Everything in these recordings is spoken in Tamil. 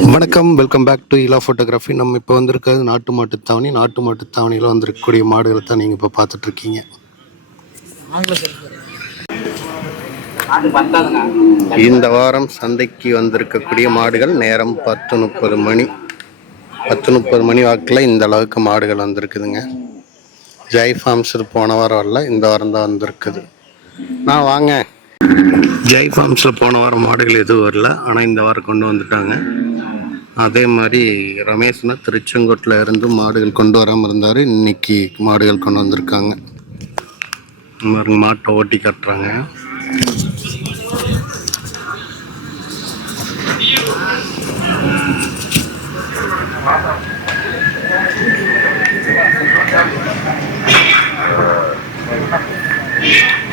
வணக்கம், welcome back to Ila photography. நம்ம இப்போ வந்திருக்கிறது நாட்டு மாட்டுத்தாவணி. நாட்டு மாட்டுத்தாவணியில் வந்திருக்கக்கூடிய மாடுகளை தான் நீங்கள் இப்போ பார்த்துட்ருக்கீங்க. இந்த வாரம் சந்தைக்கு வந்திருக்கக்கூடிய மாடுகள் நேரம் 10:30 மணி வாக்கில் இந்த அளவுக்கு மாடுகள் வந்திருக்குதுங்க. ஜெய் ஃபார்ம்ஸ் போன வாரம் வரல, இந்த வாரம் தான் வந்திருக்குது. நான் வாங்க. ஜெய் ஃபார்ம்ஸில் போன வாரம் மாடுகள் எதுவும் வரல, ஆனால் இந்த வாரம் கொண்டு வந்துட்டாங்க. அதே மாதிரி ரமேஷ்னா திருச்செங்கோட்டில் இருந்து மாடுகள் கொண்டு வராமல் இருந்தார். இன்னைக்கு மாடுகள் கொண்டு வந்திருக்காங்க. மாட்டை ஓட்டி கட்டுறாங்க.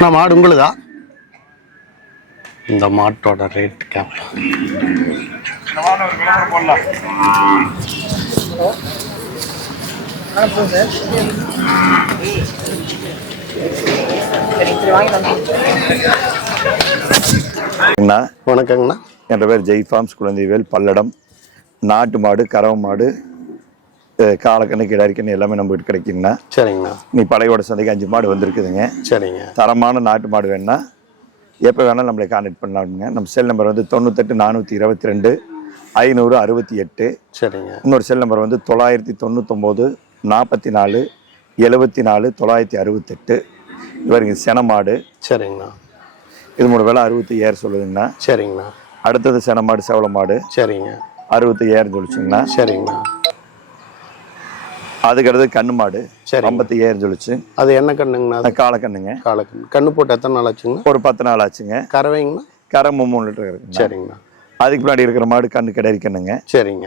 நான் மாடு உங்களுதா? இந்த மாட்டோட ரேட் கேப் வணக்கங்கண்ணா. என் பேர் ஜெய் ஃபார்ம்ஸ் குழந்தைவேல், பல்லடம். நாட்டு மாடு, கறவை மாடு, காலக்கண்ணு, கிடாரிக்கண்ணு எல்லாமே நம்ம கிட்ட கிடைக்குங்கண்ணா. சரிங்கண்ணா. நீ பழையோட சந்தைக்கு 5 மாடு வந்திருக்குதுங்க. சரிங்க. தரமான நாட்டு மாடு வேணுன்னா எப்போ வேணாலும் நம்மளை கான்டாக்ட் பண்ணலாமுங்க. நம்ம செல் நம்பர் வந்து 98 422 568. சரிங்க. இன்னொரு செல் நம்பர் வந்து 999 44 74 968. இவருக்கு சென மாடு. சரிங்கண்ணா. இது மூணு வேலை 65,000 சொல்லுதுங்கண்ணா. சரிங்கண்ணா. அடுத்தது சென மாடு, செவல மாடு. சரிங்க. 65,000 சொல்லிச்சுங்கண்ணா. சரிங்கண்ணா. அதுக்கடுத்து கண்ணு மாடு 55,000 சொல்லிச்சு. அது என்ன கண்ணுங்கண்ணா? காலக்கண்ணுங்க. காலக்கண்ணு. கண்ணு போட்டு எத்தனை நாள் ஆச்சுங்க? ஒரு 10 நாள் ஆச்சுங்க. கறவைங்கண்ணா? கரை 3 லிட்டர் இருக்குங்க. சரிங்கண்ணா. அதுக்கு முன்னாடி இருக்கிற மாடு கண்ணு கிடாரி கண்ணுங்க. சரிங்க.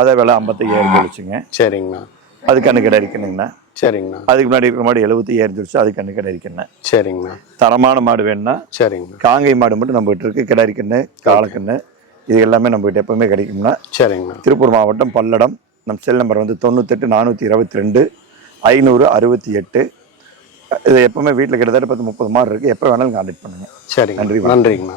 அதை விலை 55,000 சொல்லிச்சுங்க. சரிங்கண்ணா. அது கண்ணு கிடாரி கண்ணுங்கண்ணா. சரிங்கண்ணா. அதுக்கு முன்னாடி இருக்கிற மாடு 75,000 சொல்லிச்சு. அது கண்ணு கிடாரி கண்ணு. சரிங்கண்ணா. தரமான மாடு வேணும்னா சரிங்க. காங்கை மாடு மட்டும் நம்ம கிட்ட இருக்கு. கிடாரி கண்ணு, காலக்கண்ணு, இது எல்லாமே நம்ம கிட்ட எப்பவுமே கிடைக்கும்னா. சரிங்கண்ணா. திருப்பூர் மாவட்டம், பல்லடம். நம்ம செல் நம்பர் வந்து 98 422 568. இது எப்பவுமே வீட்டில் கிட்டத்தட்ட 10-30 மாடு இருக்கு. எப்போ வேணாலும் கான்டாக்ட் பண்ணுங்க. சரி, நன்றி. நன்றிங்கண்ணா.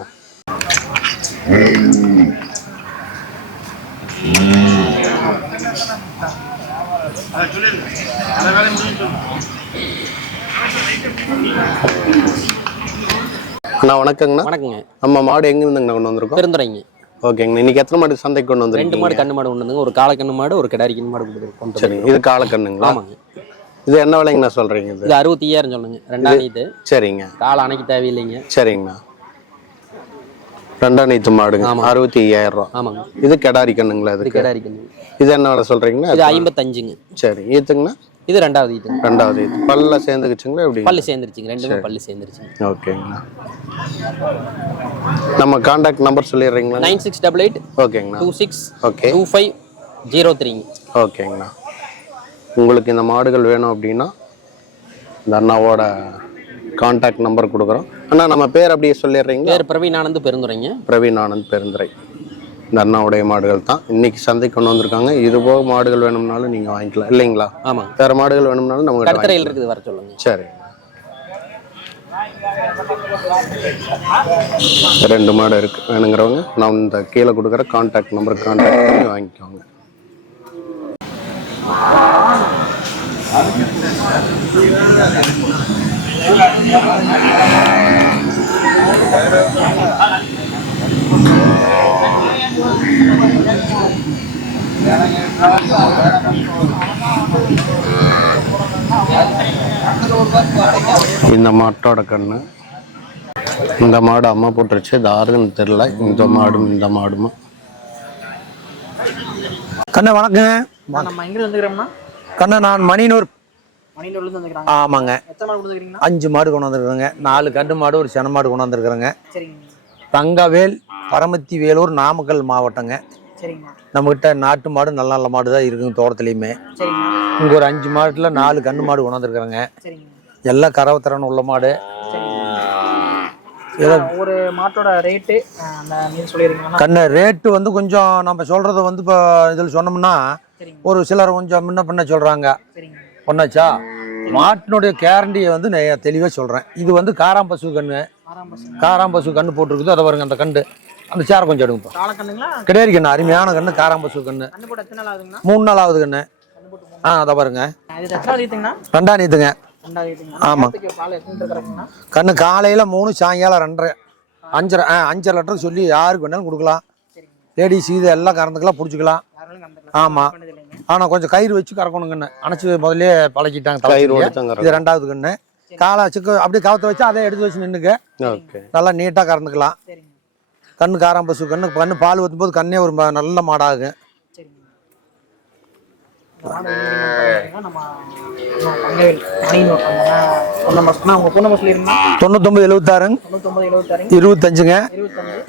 அண்ணா வணக்கங்கண்ணா. வணக்கங்க. நம்ம மாடு எங்க இருந்துங்கண்ணா கொண்டு வந்திருக்கோம்? பெருந்துறைங்க. ஓகேங்கண்ணா. இன்னைக்கு எத்தனை மாடு சந்தைக்கு கொண்டு வந்து? 2 மாடு கண்ணு மாடு கொண்டு வந்துங்க. ஒரு காலக்கண்ணு மாடு, ஒரு கிடாரிக்கண்ணு மாடு கொண்டு. சரிங்க. இது காலக்கண்ணுங்களா? ஆமாங்க. இது என்ன விலைங்கண்ணா சொல்றீங்க? இது 65,000 சொல்லுங்க. 2ஆம் நீத்து. சரிங்க. கால அணைக்க தேவையில்லைங்க. சரிங்கண்ணா. 2ஆம் நீத்து மாடுங்க. 65,000 ரூபா. ஆமாங்க. இது கிடாரி கண்ணுங்களா? இது கிடாரி கண்ணு. இது என்ன விலை சொல்றீங்கன்னா? இது 55ங்க. சரி. ஈத்துங்கண்ணா? இது 2ஆவது ஈத்து. 2ஆவது ஈத்து. பல்ல சேர்ந்துக்குச்சுங்களா? எப்படி? பல்லு சேர்ந்துருச்சுங்க. ரெண்டுமே பல்லு சேர்ந்துருச்சுங்க. ஓகேங்கண்ணா. நம்ம கான்டாக்ட் நம்பர் சொல்லிடுறீங்களா? 9688 ஓகேங்கண்ணா 26 ஓகே 2503. ஓகேங்கண்ணா. உங்களுக்கு இந்த மாடுகள் வேணும் அப்படின்னா இந்த அண்ணாவோட கான்டாக்ட் நம்பர் கொடுக்குறோம். அண்ணா நம்ம பேர் அப்படியே சொல்லிடுறீங்களா? பேர் பிரவீன் ஆனந்த், பெருந்துறைங்க. பிரவீன் ஆனந்த், பெருந்துறை. இந்த அண்ணாவுடைய மாடுகள் தான் இன்னைக்கு சந்தைக்கு கொண்டு வந்திருக்காங்க. இது போக மாடுகள் வேணும்னாலும் நீங்கள் வாங்கிக்கலாம் இல்லைங்களா? ஆமாம். வேற மாடுகள் வேணும்னாலும் நம்ம கடற்கரையில் இருக்குது, வர சொல்லுங்க. சரி. 2 மாடு இருக்கு. வேணுங்கிறவங்க நான் இந்த கீழே கொடுக்குற கான்டாக்ட் நம்பருக்கு கான்டாக்ட் பண்ணி வாங்கிக்கோங்க. இந்த மாட்டோட கண்ணு. இந்த மாடு அம்மா போட்டுருச்சு. இது யாருன்னு தெரியல. இந்த மாடுமா கண்ணா வணக்கங்க. நம்ம எங்க வந்துக்கிறோம்னா கண்ணா நான் மணினூர். மணினூர்ல இருந்து வந்துக்கறாங்க. ஆமாங்க. எத்தனை மாடு கொண்டு வந்துக்கிறீங்க? 5 மாடு கொண்டு வந்திருக்காங்க. 4 கண்டு மாடு, ஒரு சென மாடு கொண்டு வந்திருக்காங்க. சரிங்க. தங்கவேல், பரமத்தி வேலூர், நாமக்கல் மாவட்டங்க. சரிங்க. நம்மகிட்ட நாட்டு மாடு நல்ல நல்ல மாடு தான் இருக்குங்க தோட்டத்துலையுமே. சரிங்க. இங்க ஒரு 5 மாடுல 4 கண்டு மாடு கொண்டு வந்திருக்காங்க. சரிங்க. எல்லாம் கறவத்திறன் உள்ள மாடு. ஒரு மாட்டோட ரேட்டு அந்த நீங்க சொல்லிருக்கீங்களா? கண்ணு ரேட்டு வந்து கொஞ்சம் நம்ம சொல்றத வந்து இப்போ இதில் சொன்னோம்னா ஒரு சிலர் கொஞ்சம் முன்ன பின்ன சொல்றாங்க. ஒன்னாச்சா மாட்டினுடைய கேரண்டியை வந்து நான் தெளிவாக சொல்கிறேன். இது வந்து காராம்பசு கன்று. காராம்பசு கன்று போட்டிருக்குது. அதை பாருங்க, அந்த கண்டு அந்த சேரை கொஞ்சம் எடுங்கப்பா. காலக்கண்ணுங்களா? கிடையாது கண்ணு, அருமையான கண்ணு, காராம்பசு கண்ணு. கண்ணு போட்டு எத்தனை நாள் ஆகுதுங்கண்ணா? 3 நாள் ஆகுது கண்ணு. அதை பாருங்க. இது எத்தனாவது ஈத்துங்கண்ணா? 2ஆம் நீத்துங்க. 2வது ஈத்துங்கண்ணா. ஆமா. பால் எத்தனை லிட்டர் கறக்குங்கண்ணா? கண்ணு காலையில 3, சாயங்காலம் 2.5, 5 லிட்டர் சொல்லி யாருக்கு வேணாலும் கொடுக்கலாம். லேடிஸ் இது எல்லாம் கறந்துக்கலாம், பிடிச்சிக்கலாம். யாராலும் கறந்துக்கலாம். ஆமா. ஆனால் கொஞ்சம் கயிறு வச்சு கறக்கணும் கண்ணு. அணைச்சி முதல்ல பழக்கிட்டாங்க. இது 2வது கண்ணு. காலை சிக்கு அப்படியே கவத்தை வச்சு அதை எடுத்து வச்சு நின்றுக்க நல்லா நீட்டாக கறந்துக்கலாம். கண்ணு காராம்பசு கண்ணு. கண்ணு பால் ஊற்றும்போது கண்ணே ஒரு நல்ல மாடாகும். 99 76 25ங்க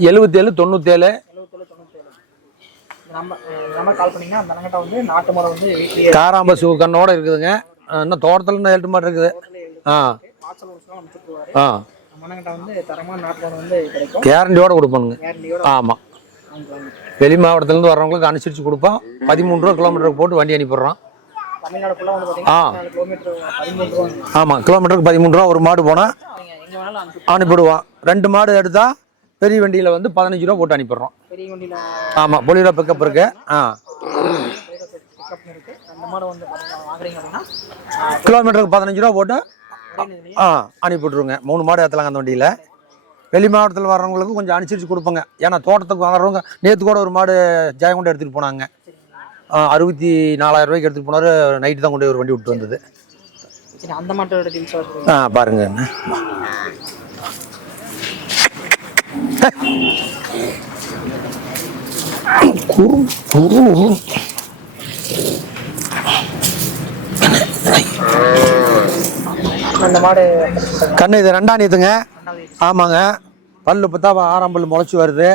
77 97. காராம்பசு கண்ணோட இருக்குதுங்க. இன்னும் தோட்டத்தில் இன்னும் 8 மாடு இருக்குது. கேரண்டியோட கொடுப்போங்க. ஆமாம், வெளி மாவட்டத்துலேருந்து வர்றவங்களுக்கு அனுசரித்து கொடுப்போம். 13 ரூபா கிலோமீட்டருக்கு போட்டு வண்டி அனுப்பிடுறோம். ஆமாம், கிலோமீட்டருக்கு 13 ரூபா. ஒரு மாடு போனால் அனுப்பிடுவோம். 2 மாடு எடுத்தால் பெரிய வண்டியில் வந்து 15 ரூபா போட்டு அனுப்பிடுறோம். ஆமாம், பொலிரோ பிக்கப் இருக்கு. கிலோமீட்டருக்கு 15 ரூபா போட்டு அனுப்பிவிட்ருங்க. 3 மாடு ஏற்றலாங்க அந்த வண்டியில். வெளி மாவட்டத்தில் வர்றவங்களுக்கு கொஞ்சம் அனுசரித்து கொடுப்போங்க. ஏன்னா தோட்டத்துக்கு வர்றவங்க நேற்று கூட ஒரு மாடு ஜெயங்கொண்டு எடுத்துகிட்டு போனாங்க. 64,000 ரூபாய்க்கு எடுத்துகிட்டு போனார். நைட்டு தான் கொண்டு போய் ஒரு வண்டி விட்டு வந்தது. அந்த மாட்டோட பாருங்க. அந்த மாடு கண்ணு இது 2ஆம் நீத்துங்க. ஆமாங்க, பல்லு பார்த்தா 6ஆம் பல்லு முளைச்சி வருது.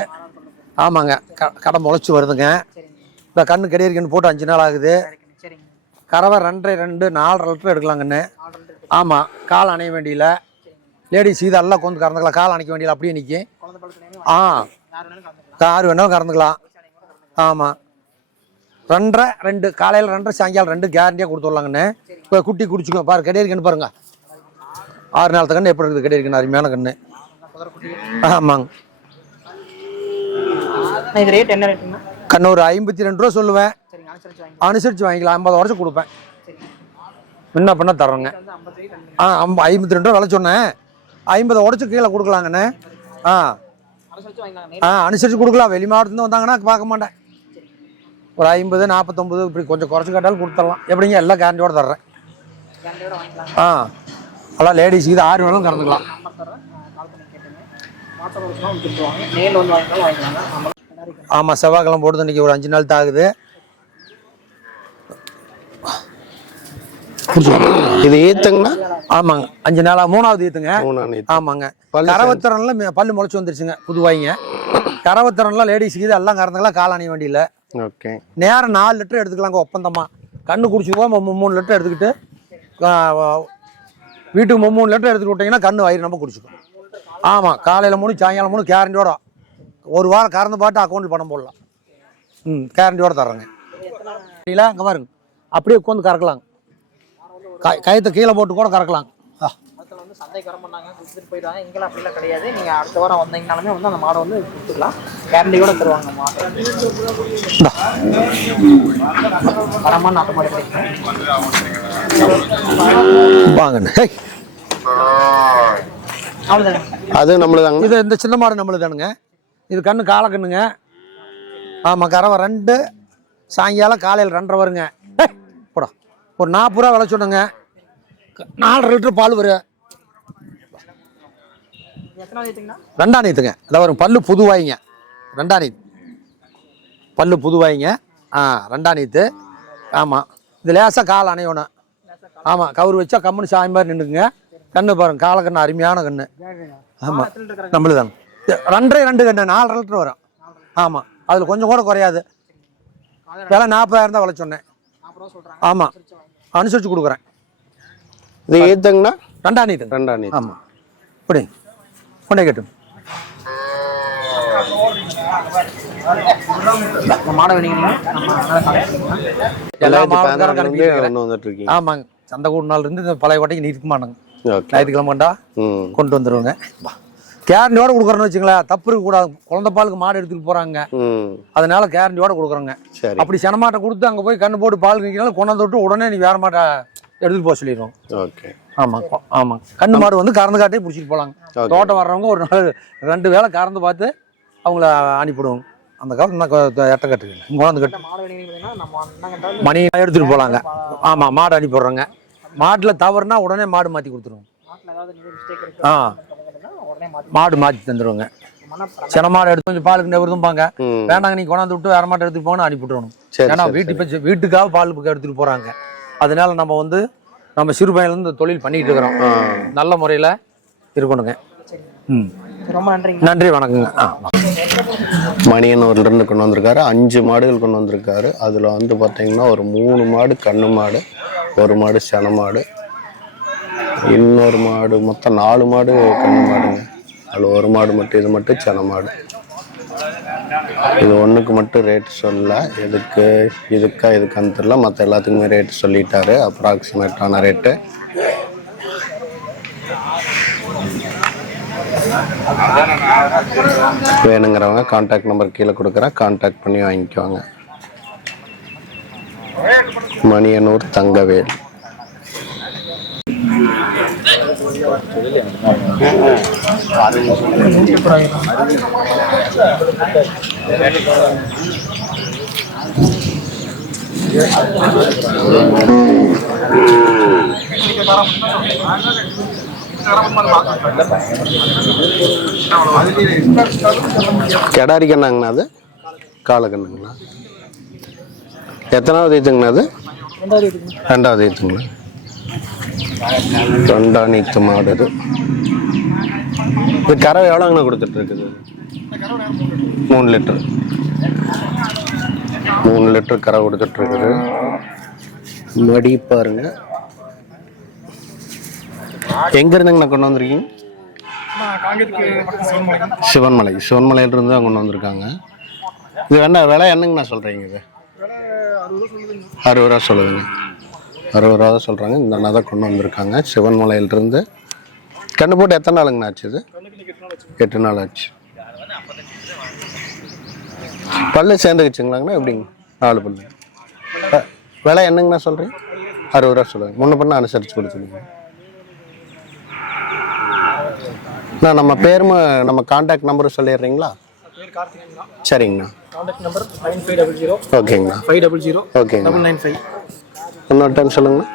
ஆமாங்க, கடை முளைச்சி வருதுங்க. இந்த கண்ணு கிடையாது போட்டு 5 நாள் ஆகுது. கறவை 2.5 2 4 லிட்டர் எடுக்கலாம் கண்ணு. ஆமாம், கால் அணைய வேண்டியில. லேடிஸ் இதெல்லாம் கொண்டு கறந்துக்கலாம். கால் அணைக்க வேண்டியில அப்படியே நிற்கி. யார் வேணாலும் கறந்துக்கலாம். ஆமாம், 2.5 2 காலையில் 2 சாயங்காலம் 2 கேரண்டியாக கொடுத்துடலாங்கண்ணே. இப்போ குட்டி குடிச்சுக்கோ பாரு. கிடையாது பாருங்க, 6 நாளத்து கண்ணு எப்படி இருக்குது. கிடையாது அருமையான கண்ணு. ஆமாங்க, கண்ணு ஒரு 52 ரூபா சொல்லுவேன். அனுசரித்து வாங்கிக்கலாம். 50 வருஷம் கொடுப்பேன். முன்ன பண்ண தர்றோங்க. 52 ரூபா விலை சொன்னேன். 50 உடச்சு கீழே கொடுக்கலாங்கண்ணே. அனுசரித்து கொடுக்கலாம். வெளி மாவட்டத்துலேருந்து வந்தாங்கன்னா பார்க்க மாட்டேன். ஒரு 50 49 இப்படி கொஞ்சம் குறைச்சி கேட்டாலும் கொடுத்துடலாம். எப்படிங்க எல்லாம் கேரண்டியோடு தர்றேன். அதெல்லாம் லேடிஸ் இது 6 வேணாலும் கறந்துக்கலாம். ஆமாம், செவ்வாய்க்கிழமை போடுறது. இன்றைக்கி ஒரு 5 நாள் தாகுது. இது ஈத்துங்கண்ணா? ஆமாங்க, 5 நாளா 3வது ஈத்துங்க. ஆமாங்க, கரவத்திரன்ல பல்லு முளைச்சி வந்துருச்சுங்க. புதுவாய்ங்க கரவத்திரன்லாம் லேடிஸுக்கு இது எல்லாம் கறந்துக்கலாம். கால் அணைய வண்டியில் நேரம் 4 லிட்டர் எடுத்துக்கலாங்க. ஒப்பந்தமாக கண்ணு குடிச்சுக்குவோம். 3 லிட்டர் எடுத்துக்கிட்டு வீட்டுக்கு 3 லிட்டர் எடுத்துக்கிட்டு விட்டிங்கன்னா கண்ணு வயிறு நம்ம குடிச்சுக்கோம். ஆமாம், காலையில் 3 சாயங்காலம் 3 கேரண்டியோட ஒரு வாரம் கறந்து பாட்டு அக்கௌண்ட்டில் பணம் போடலாம். கேரண்டியோட தர்றேங்க. இல்லை அங்கே பாருங்க, அப்படியே உட்காந்து கறக்கலாங்க. கயத்தை கீழே போட்டு கூட கறக்கலாம். சந்தைக்கு வர பண்ணாங்க, கொடுத்துட்டு போயிடுவாங்க. இங்கெல்லாம் அப்படிலாம் கிடையாது. நீங்கள் அடுத்த வாரம் வந்தீங்கனாலுமே வந்து அந்த மாடை வந்து கொடுத்துக்கலாம். கேரண்டியோட தருவாங்க மாடு. தரமான நாட்டு மாடு கிடைக்கும். வாங்கண்ணே. அது நம்மளுதாங்க. இது இந்த சின்ன மாடு நம்மளுதானுங்க. இது கண்ணு காலை கண்ணுங்க. ஆமாம், கறவை 2 சாயங்காலம் காலையில் 2.5 வருங்க. போடா, ஒரு 40 ரூபா விலை சொன்னுங்க. 4 லிட்டர் பால் வரும். 2ஆம் நீத்துங்க. அதான் வரும். பல்லு புதுவாய்ங்க. 2ஆம் நீத்து பல்லு புதுவாய்ங்க. 2ஆம் நீத்து. ஆமாம், இது லேசாக கால் அணையணும். ஆமாம், கவுரு வச்சா கம்முன்னு சாய் மாதிரி நின்றுக்குங்க. கண்ணு பாருங்க, காலை கண்ணு அருமையான கண்ணு. ஆமாம், நம்மளுதாங்க. 2.5 2 கண்ணு 4 லிட்டர் வரும். ஆமாம், அதில் கொஞ்சம் கூட குறையாது. விலை 40,000 தான் விலை சொன்னேன். ஆமாம், அனுசரித்து கொடுக்குறேன். இது ஏத்துங்கண்ணா? 2ஆம் நீத்து. 2ஆம் நீத்து. ஆமாம், இப்படி கொண்டே கட்டும். மாடை வேணுங்களா? எல்லா மாவட்டக்காரங்க வந்துட்டு இருக்கீங்க. ஆமாங்க, சந்தை கூடு நாள் இருந்து இந்த பழைய கோட்டைக்கு நீக்க மாட்டாங்க. ஞாயிற்றுக்கிழமை கொண்டா கொண்டு வந்துடுவோங்க. கேரண்டியோட கொடுக்குறோன்னு வச்சுங்களேன், தப்பு இருக்கக்கூடாது. குழந்தை பாலுக்கு மாடு எடுத்துட்டு போறாங்க, அதனால கேரண்டியோட கொடுக்குறோங்க. சரி. அப்படி செனமாட்டை கொடுத்து அங்கே போய் கண்ணு போட்டு பால் நிற்கிறாலும் கொண்டாந்து விட்டு உடனே நீ வேற மாட்டை எடுத்துட்டு போக சொல்லிடுவோம். ஓகே. ஆமாம் ஆமாம். கண்ணு மாடு வந்து கறந்து காட்டே பிடிச்சிட்டு போகலாங்க. தோட்டம் வர்றவங்க ஒரு நாள் 2 வேளை கறந்து பார்த்து அவங்கள அனுப்பிடுவோங்க. அந்த காலத்துல எட்ட கட்டுங்க கொண்டாந்து கட்டு மணி எடுத்துட்டு போகலாங்க. ஆமாம், மாடு அனுப்பிடுறோங்க. மாட்டில் தவறுனா உடனே மாடு மாற்றி கொடுத்துருவோம். மாடு மாற்றி தந்துடுவோங்க. சில மாடு எடுத்து கொஞ்சம் பாலுக்கு நெவருதும்பாங்க, வேண்டாங்க நீ கொண்டாந்து விட்டு வேற மாட்டை எடுத்துட்டு போகணும் அனுப்பிவிடணும். ஏன்னா வீட்டுக்காக பால் எடுத்துட்டு போறாங்க. அதனால நம்ம வந்து நம்ம சிறு பையன்ல இருந்து தொழில் பண்ணிட்டு இருக்கிறோம். நல்ல முறையில் இருக்கணுங்க. ரொம்ப நன்றி. நன்றி, வணக்கங்க. மணியனூர்ல இருந்து கொண்டு வந்திருக்காரு. 5 மாடுகள் கொண்டு வந்திருக்காரு. அதுல வந்து பாத்தீங்கன்னா ஒரு 3 மாடு கண்ணு மாடு, 1 மாடு சென மாடு, இன்னொரு மாடு, மொத்தம் 4 மாடு கண்ணு மாடுங்க. அதில் 1 மாடு மட்டும், இது மட்டும் சென மாடு. இது ஒன்றுக்கு மட்டும் ரேட்டு சொல்லல, இதுக்கான்னு தெரியல. மற்ற எல்லாத்துக்குமே ரேட்டு சொல்லிட்டாரு, அப்ராக்சிமேட்டான ரேட்டு. வேணுங்கிறவங்க கான்டாக்ட் நம்பர் கீழே கொடுக்குறேன், கான்டாக்ட் பண்ணி வாங்கிக்குவாங்க. மணியனூர் தங்கவேல். கெடாரி கண்ணாங்கண்ணா, அது கால கண்ணுங்களா? எத்தனாவது ஈத்துங்கண்ணா அது? 2வது ஈத்துங்களா? 2ஆம் ஈத்து மாடு. இது கறவை எவ்வளோங்கண்ணா கொடுத்துட்டு இருக்குது? 3 லிட்டர். 3 லிட்டர் கறவை கொடுத்துட்டு இருக்குது. மடி பாருங்க. எங்க இருந்துங்கண்ணா கொண்டு வந்திருக்கீங்க? சிவன்மலையிலிருந்து கொண்டு வந்திருக்காங்க. இது வேணா விலை என்னங்கண்ணா சொல்றீங்க? இது 60 ரூபா சொல்லுதுங்க. 60 ரூபா தான் சொல்றாங்க. இந்த அண்ணா தான் கொண்டு வந்திருக்காங்க சிவன்மலையிலிருந்து. கண்ணு போட்டு எத்தனை நாளுங்கண்ணா ஆச்சு? இது 8 நாள் ஆச்சு. பல்லு சேர்ந்துக்குச்சுங்களாங்கண்ணா? எப்படிங்க? 4 பல்லு. விலை என்னங்கண்ணா சொல்றீங்க? 60 ரூபா சொல்லுங்க. முன்ன பண்ண அனுசரிச்சு கொடுத்துருங்க. நம்ம பேரும் நம்ம கான்டாக்ட் நம்பரும் சொல்லிடுறீங்களா? சரிங்கண்ணா. கான்டாக்ட் நம்பர் 9500 ஓகேங்கண்ணா. 500 ஓகேங்க. 995. இன்னொரு டைம் சொல்லுங்கண்ணா.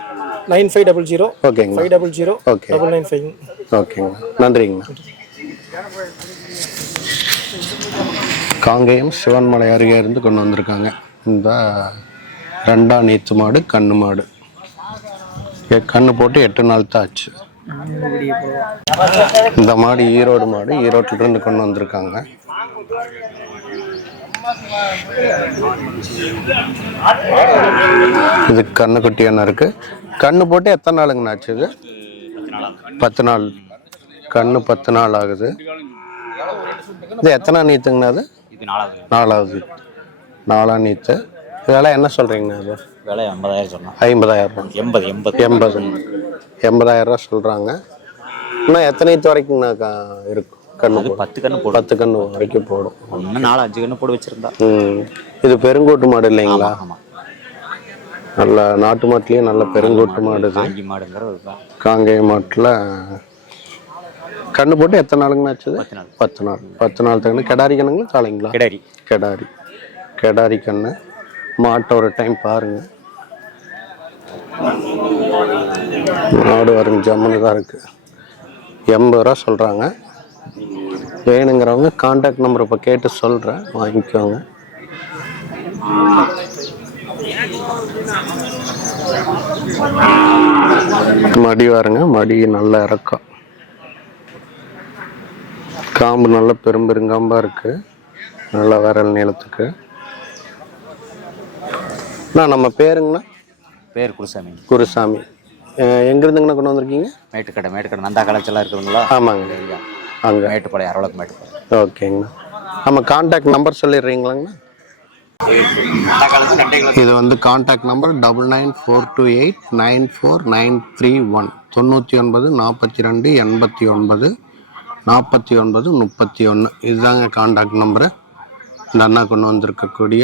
9500 ஓகேங்கண்ணா. 500 ஓகே. 995. ஓகேங்கண்ணா, நன்றிங்கண்ணா. காங்கேயம் சிவன்மலை அருகே இருந்து கொண்டு வந்திருக்காங்க. இந்த 2ஆம் ஈத்து மாடு கண்ணு மாடு. கண்ணு போட்டு 8 நாள் தான் ஆச்சு. இந்த மாடு ஈரோடு மாடு, ஈரோட்டில இருந்து கொண்டு வந்திருக்காங்க. இது கண்ணு குட்டி என்ன இருக்கு. கண்ணு போட்டு எத்தனை நாளுங்கண்ணா ஆச்சு? இது 10 நாள். கண்ணு 10 நாள் ஆகுது. இது எத்தனை நீத்துங்கண்ணா? அது 4வது. 4ஆம் நீத்து. இதெல்லாம் என்ன சொல்றீங்கண்ணா? அது விலை 50,000 சொன்னா. 50,000 ரூபா. 80,000 ரூபா சொல்றாங்க. இன்னும் எத்தனை ஈத்து வரைக்கும்ண்ணா இருக்கும்? கண்ணு 10 கண்ணு போடும். 10 கண்ணு வரைக்கும் போடும். இன்னும் 4-5 கண்ணு போட்டு வச்சிருந்தா. இது பெருங்கோட்டு மாடு இல்லைங்களா? நல்ல நாட்டு மாட்டுலயே நல்ல பெருங்கோட்டு மாடு. காங்கி மாடுங்கிறது காங்கேய மாட்டுல கண்ணு போட்டு எத்தனை நாளுங்கண்ணா ஆச்சு? 10 நாள். 10 நாள் கண்ணு. கெடாரி கண்ணுங்களா காளைங்களா? கெடாரி கண்ணு. மாட்டை ஒரு டைம் பாருங்க. மாடு வரும் ஜம்முன்னு தான் இருக்கு. 80 ரூபா சொல்றாங்க. வேணுங்கிறவங்க கான்டாக்ட் நம்பர் இப்போ கேட்டு சொல்றேன், வாங்கிக்கோங்க. மடி பாருங்க. மடி நல்ல இறக்கம். காம்பு நல்ல பெரும்பெருங்காம்பா இருக்கு. நல்ல விரல் நீளத்துக்கு. நம்ம பேருங்கண்ணா? பேர் குருசாமி. குருசாமி. எங்கிருந்துங்கண்ணா கொண்டு வந்திருக்கீங்க? மேட்டுக்கடை நந்தா கலெக்ஷன்லாம் இருக்குதுங்களா? ஆமாங்க, அங்கே மேட்டுப்பாளையம், அரவலக்கு மேட்டுப்பாளையம். ஓகேங்கண்ணா. நம்ம கான்டாக்ட் நம்பர் சொல்லிடுறீங்களாங்கண்ணா? இது வந்து கான்டாக்ட் நம்பர் 9942894931 99 42 89 49 31. இதுதாங்க காண்டாக்ட் நம்பரு. இந்த அண்ணா கொண்டு வந்திருக்கக்கூடிய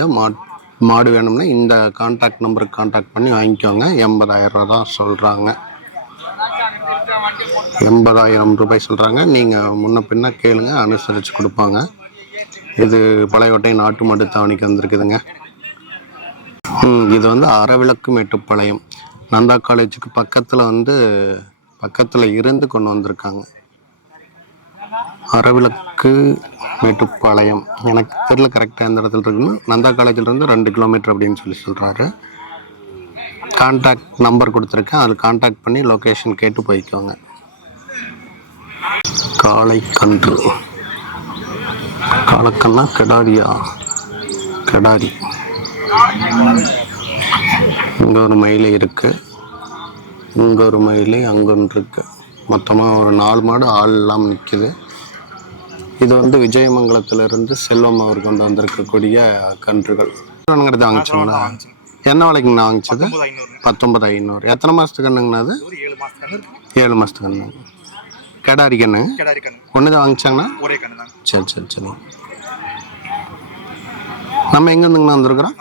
மாடு வேணும்னா இந்த காண்டாக்ட் நம்பருக்கு காண்டாக்ட் பண்ணி வாங்கிக்கோங்க. 80,000 ரூபா தான் சொல்கிறாங்க. 80,000 ரூபாய் சொல்கிறாங்க. நீங்கள் முன்ன பின்ன கேளுங்க, அனுசரித்து கொடுப்பாங்க. இது பழையகோட்டை நாட்டு மாட்டு தாவணிக்கு வந்திருக்குதுங்க. இது வந்து அறவிளக்கு மேட்டுப்பாளையம் நந்தா காலேஜுக்கு பக்கத்தில் இருந்து கொண்டு வந்திருக்காங்க. அறவிளக்கு மேட்டுப்பாளையம் எனக்கு தெரியல கரெக்டாக எந்த இடத்துல இருக்குன்னு. நந்தா காலேஜிலேருந்து 2 கிலோமீட்டர் அப்படின்னு சொல்கிறாரு. கான்டாக்ட் நம்பர் கொடுத்துருக்கேன், அதில் கான்டாக்ட் பண்ணி லொக்கேஷன் கேட்டு போய்க்கோங்க. காளைக்கன்று காலக்கண்ணா கெடாரியா? கெடாரி. இங்கே ஒரு மயிலை இருக்குது, இங்கே ஒரு மயிலை, அங்கே ஒன்று இருக்குது. மொத்தமாக ஒரு 4 மாடு ஆள் இல்லாமல் நிற்கிது. இது வந்து விஜயமங்கலத்திலிருந்து செல்வம் அவர் கொண்டு வந்திருக்கக்கூடிய கன்றுகள். வாங்கிச்சிங்களா? என்ன விலைக்குங்கண்ணா வாங்கிச்சது? 19,500. எத்தனை மாதத்துக்கு கண்ணுங்கண்ணா அது? 7 மாதத்துக்கு கண்ணு. கெடாரி கண்ணு ஒன்று தான் வாங்கிச்சாங்கண்ணா? சரி சரி சரி. நம்ம எங்கேருந்துங்கண்ணா வந்துருக்குறோம்?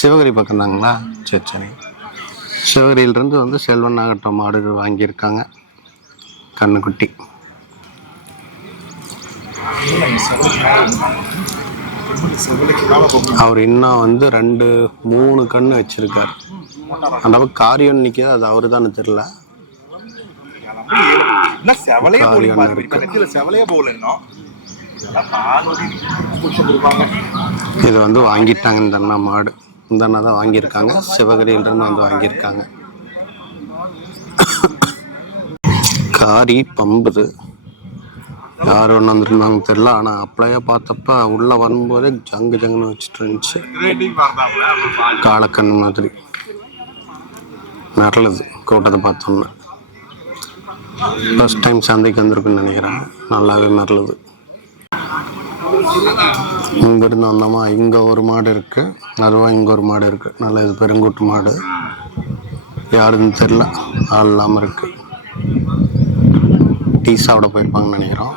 சிவகிரி பக்கம் தாங்களா? சரி சரி. சிவகிரியிலிருந்து வந்து செல்வன் நாகட்டம் மாடுகள் வாங்கியிருக்காங்க, கண்ணுக்குட்டி. அவர் இன்னும் வந்து 2-3 கண்ணு வச்சிருக்காரு. அந்த காரியம் நிற்கிது, அது அவரு தான் தெரியல. இது வந்து வாங்கிட்டாங்க இந்த அண்ணா மாடு. இந்த அண்ணா தான் வாங்கியிருக்காங்க, சிவகிரியிலிருந்து வந்து வாங்கியிருக்காங்க. காரி பம்புது. யார் ஒன்று வந்துருந்தாங்க தெரியல. ஆனால் அப்பளையே பார்த்தப்ப உள்ளே வரும்போதே ஜங்குன்னு வச்சுட்டு இருந்துச்சு. காலக்கண்ணு மாதிரி நல்லது. கூட்டத்தை பார்த்தோம்னா ஃபர்ஸ்ட் டைம் சந்தைக்கு வந்திருக்குன்னு நினைக்கிறேன். நல்லாவே நல்லது. இங்கேருந்து வந்தோமா, இங்கே ஒரு மாடு இருக்குது, அதுவாக இங்கே ஒரு மாடு இருக்குது. நல்ல இது பெருங்கூட்டு மாடு. யாருன்னு தெரில, ஆள் இல்லாமல் இருக்குது. டீ சாப்பிட போயிருப்பாங்கன்னு நினைக்கிறோம்.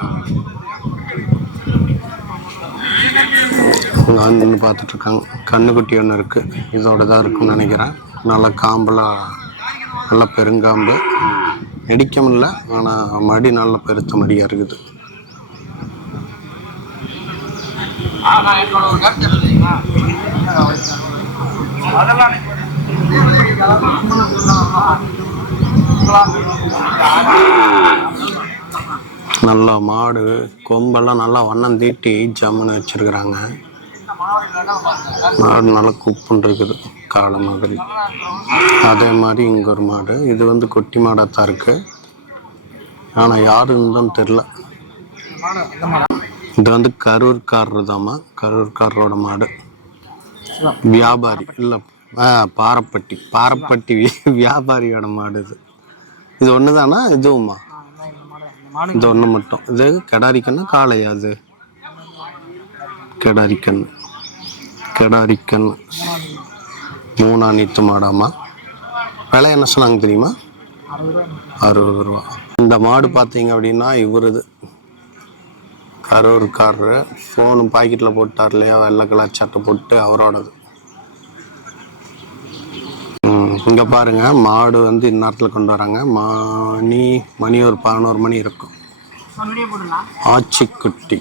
நான் நின்று பார்த்துட்ருக்காங்க. கண்ணுக்குட்டி ஒன்று இருக்குது, இதோட தான் இருக்குன்னு நினைக்கிறேன். நல்லா காம்பெல்லாம் நல்லா பெருங்காம்பு, நெடிக்கம் இல்லை, ஆனால் மடி நல்ல பெருத்த மடியாக இருக்குது. நல்லா மாடு கொம்பெல்லாம் நல்லா வண்ணம் தீட்டி ஜம்முன்னு வச்சிருக்கிறாங்க. மாடு நல்லா குப்புன்னு இருக்குது, காளை மாதிரி. அதே மாதிரி இங்கே ஒரு மாடு. இது வந்து குட்டி மாடாக தான் இருக்கு, ஆனால் யாருன்னு தான் தெரில. இது வந்து கரூர்காரர் தாம்மா, கரூர்காரரோட மாடு. வியாபாரி இல்லை, பாரப்பட்டி வியாபாரியோட மாடு இது. இது ஒன்று தானா? இதுவுமா? இது ஒன்று மட்டும். இது கெடாரிக்கண்ணு காளையா? அது கெடாரிக்கண்ணு. 3 நீத்து மாடாமா? விலை என்ன சொன்னாங்க தெரியுமா? 60 ரூபா. இந்த மாடு பார்த்தீங்க அப்படின்னா இவருது, கரூர்காரரு. ஃபோனு பாக்கெட்டில் போட்டார் இல்லையா, வெள்ளை கலர் சட்டை போட்டு, அவரோடது. இங்கே பாருங்க, மாடு வந்து இந்நேரத்தில் கொண்டு வராங்க. மணி ஒரு 11 மணி இருக்கும். ஆச்சிக்குட்டி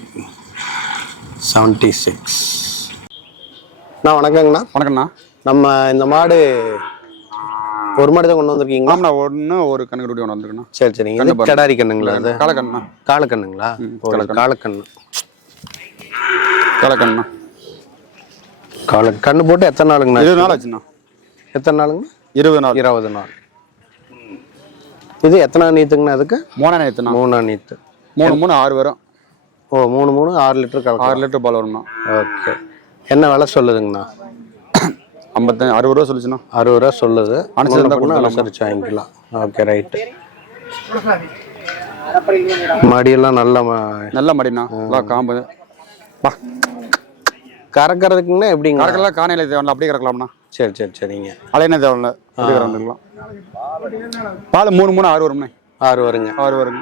76. வணக்கங்கண்ணா. வணக்கம்ண்ணா. நம்ம இந்த மாடு ஒரு மாடு தான் கொண்டு வந்திருக்கீங்களா? ஆமாண்ணா, ஒரு கண்ணுக்குட்டி கொண்டு வந்திருக்கேண்ணா. சரி சரிங்க. இது கெடாரி கண்ணுங்களா? அது காலக்கண்ணா. காலக்கண்ணுங்களா? காலக்கண்ணு. கண்ணு போட்டு எத்தனை நாளுங்கண்ணா? 20 நாள் ஆச்சுண்ணா. எத்தனை நாளுங்க? 20 நாள். 20 நாள். இது எத்தனை நீத்துங்கண்ணா? அதுக்கு 3 நீத்துண்ணா. 3 நீத்து. 3 6 வரும். ஓ, 3 6 லிட்டர் கலக்கும். 6 லிட்டர் பால் வரும்ண்ணா. ஓகே. என்ன விலை சொல்லுதுங்கண்ணா? 60 ரூபா சொல்லிச்சுண்ணா. 60 ரூபா சொல்லுது. அனுசரிச்சு வாங்கிக்கலாம். Okay, right. மடியெல்லாம் நல்ல மடிண்ணா. காம்பு கறக்கிறதுக்குன்னா எப்படிங்க? கறக்கலாம். காணையில தேவையில்ல, அப்படியே கறக்கலாம்ண்ணா. சரி சரி சரிங்க. அலையினா தேவையில்ல, அப்படியே கறந்துக்கலாம். பால் 3 6 வரும்ண்ணே. 6 வருங்க. 6 வருங்க.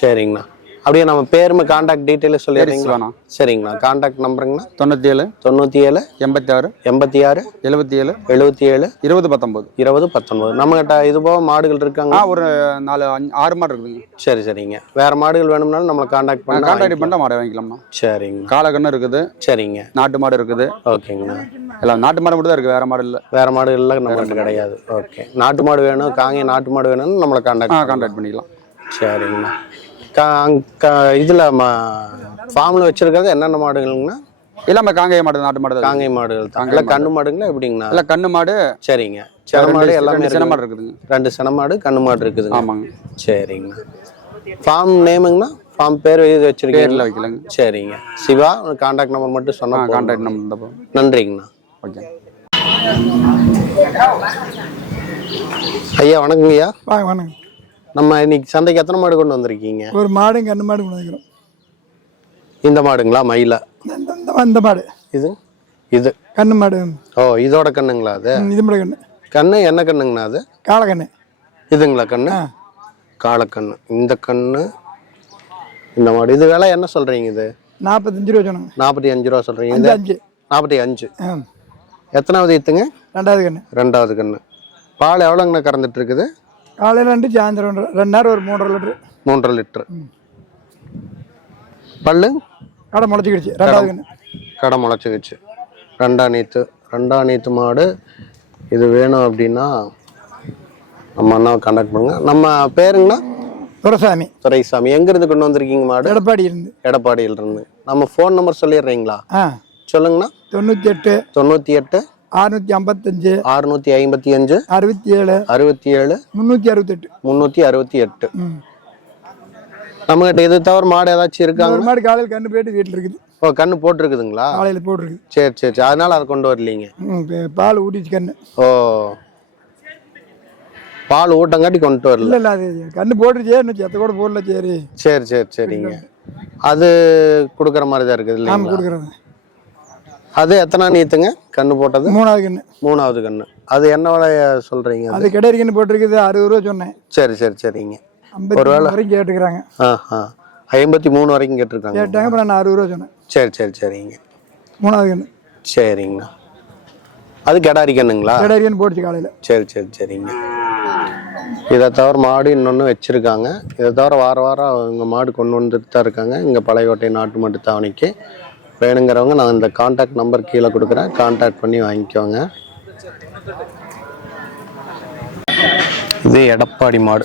சரிங்கண்ணா. அப்படியே நம்ம பேருமே கான்டாக்ட் டீட்டெயிலும் சொல்லிடுறீங்களா? சிவாண்ணா. சரிங்கண்ணா. கான்டாக்ட் நம்பருங்கண்ணா? 97 97 86 86 77 77 20 19. 20 19. நம்மகிட்ட இது போக மாடுகள் இருக்காங்க. ஒரு 4 6 மாடு இருக்குதுங்க. சரி சரிங்க. வேற மாடுகள் வேணும்னாலும் நம்மளை கான்டாக்ட் பண்ண கான்டாக்ட் பண்ணால் மாடை வாங்கிக்கலாம்ண்ணா. சரிங்க. காலக்கண்ணு இருக்குது, சரிங்க. நாட்டு மாடு இருக்குது. ஓகேங்கண்ணா. எல்லாம் நாட்டு மாடு மட்டும் தான் இருக்குது, வேற மாடு இல்லை. வேற மாடுகள்லாம் நம்மகிட்ட கிடையாது. ஓகே. நாட்டு மாடு வேணும், காங்கேயம் நாட்டு மாடு வேணும்னு நம்மளை கான்டாக்ட் பண்ணிக்கலாம். சரிங்கண்ணா. இதில் ஃபார்மில் வச்சிருக்கிறது என்னென்ன மாடுகள்ங்கண்ணா? எல்லாமே காங்கேய மாடு, நாட்டு மாடு தான். காங்கேயம் மாடுகள் தான். இல்லை கண்ணு மாடுங்களா எப்படிங்கண்ணா? இல்லை கண்ணு மாடு. சரிங்க. சென மாடு எல்லாமே சின மாடு இருக்குதுங்க. 2 சென மாடு, கண்ணு மாடு இருக்குதுங்க. ஆமாங்க. சரிங்கண்ணா. ஃபார்ம் நேமுங்கண்ணா? ஃபார்ம் பேர் இது வச்சிருக்கீங்க? பேரில் வைக்கலங்க. சரிங்க. சிவா. கான்டாக்ட் நம்பர் மட்டும் சொன்னால் கான்டாக்ட் நம்பர். நன்றிங்கண்ணா. ஓகே ஐயா வணக்கங்க ஐயா. வணக்கம். நம்ம இன்னைக்கு சந்தைக்கு எத்தனை மாடு கொண்டு வந்திருக்கீங்க? ஒரு மாடும் கண்ணு மாடு கொண்டு வந்துக்கிறோம். இந்த மாடுங்களா? மயிலா? இந்த மாடு இது இது கண்ணு மாடு. ஓ, இதோட கண்ணுங்களா அது? இது மாடு கண்ணு. கண்ணு என்ன கண்ணுங்கண்ணா அது? காலக்கண்ணு. இதுங்களா கண்ணு? காலக்கண்ணு. இந்த கண்ணு இந்த மாடு. இது விலை என்ன சொல்றீங்க? இது 45 ரூபா சொன்னாங்க. 45 ரூபா சொல்றீங்க. 45. எத்தனாவது ஈத்துங்க? 2வது கண்ணு. 2வது கண்ணு. பால் எவ்வளோங்கண்ணா கறந்துட்டு இருக்குது? காலையில் 2, சாயந்தரம் 2 நேரம் ஒரு 3.5 லிட்டரு. 3.5 லிட்டரு. பல்லு கடை முளைச்சிக்கிடுச்சு. 2வது கண்ணு. கடை முளைச்சிக்கிச்சு. 2 நீத்து மாடு. இது வேணும் அப்படின்னா நம்ம அண்ணாவை கான்டாக்ட் பண்ணுங்க. நம்ம பேருங்கண்ணா? துரைசாமி. துரைசாமி. எங்கேருந்து கொண்டு வந்திருக்கீங்க மாடு? எடப்பாடியிலிருந்து. நம்ம ஃபோன் நம்பர் சொல்லிடுறீங்களா? சொல்லுங்கண்ணா. 98 98 655 655 67 67 368 368. நம்மகிட்ட இது தவிர மாடு ஏதாச்சும் இருக்காங்க? ஒரு மாடு காலையில் கண்ணு போயிட்டு வீட்டில் இருக்குது. ஓ, கண்ணு போட்டிருக்குதுங்களா? காலையில் போட்டிருக்கு. சரி சரி சரி. அதனால அதை கொண்டு வரலீங்க. பால் ஊட்டிச்சு கண்ணு. ஓ, பால் ஊட்டங்காட்டி கொண்டு வரல. இல்லை அது கண்ணு போட்டுருச்சே, இன்னும் செத்த கூட போடல. சரி சரி சரி சரிங்க. அது கொடுக்குற மாதிரி தான் இருக்குது இல்லையா? கொடுக்குறேன். அது எத்தனை நீத்துங்க கண்ணு போட்டது? 3வது கண்ணு. 3வது கண்ணு. அது என்ன விலைய சொல்றீங்க? அது கிடையாது கண்ணு போட்டிருக்குது. 60 ரூபா சொன்னேன். சரி சரி சரிங்க. 53 வரைக்கும் கேட்டுக்கிறாங்க. 53 வரைக்கும் கேட்டிருக்காங்க. கேட்டாங்க. அப்புறம் நான் 60 ரூபா சொன்னேன். சரி சரி சரிங்க. 3வது கண்ணு. சரிங்கண்ணா. அது கெடாரி கண்ணுங்களா? கெடாரி கண்ணு போட்டுச்சு காலையில். சரி சரி சரிங்க. இதை தவிர மாடு இன்னொன்று வச்சுருக்காங்க. இதை தவிர வாரம் அவங்க மாடு கொண்டு வந்துட்டு தான் இருக்காங்க இங்கே பழையக்கோட்டை நாட்டு மாட்டு தாவணிக்கு. வேணுங்கிறவங்க நான் இந்த கான்டாக்ட் நம்பர் கீழே கொடுக்குறேன். கான்டாக்ட் பண்ணி வாங்கிக்கோங்க. இது எடப்பாடி மாடு.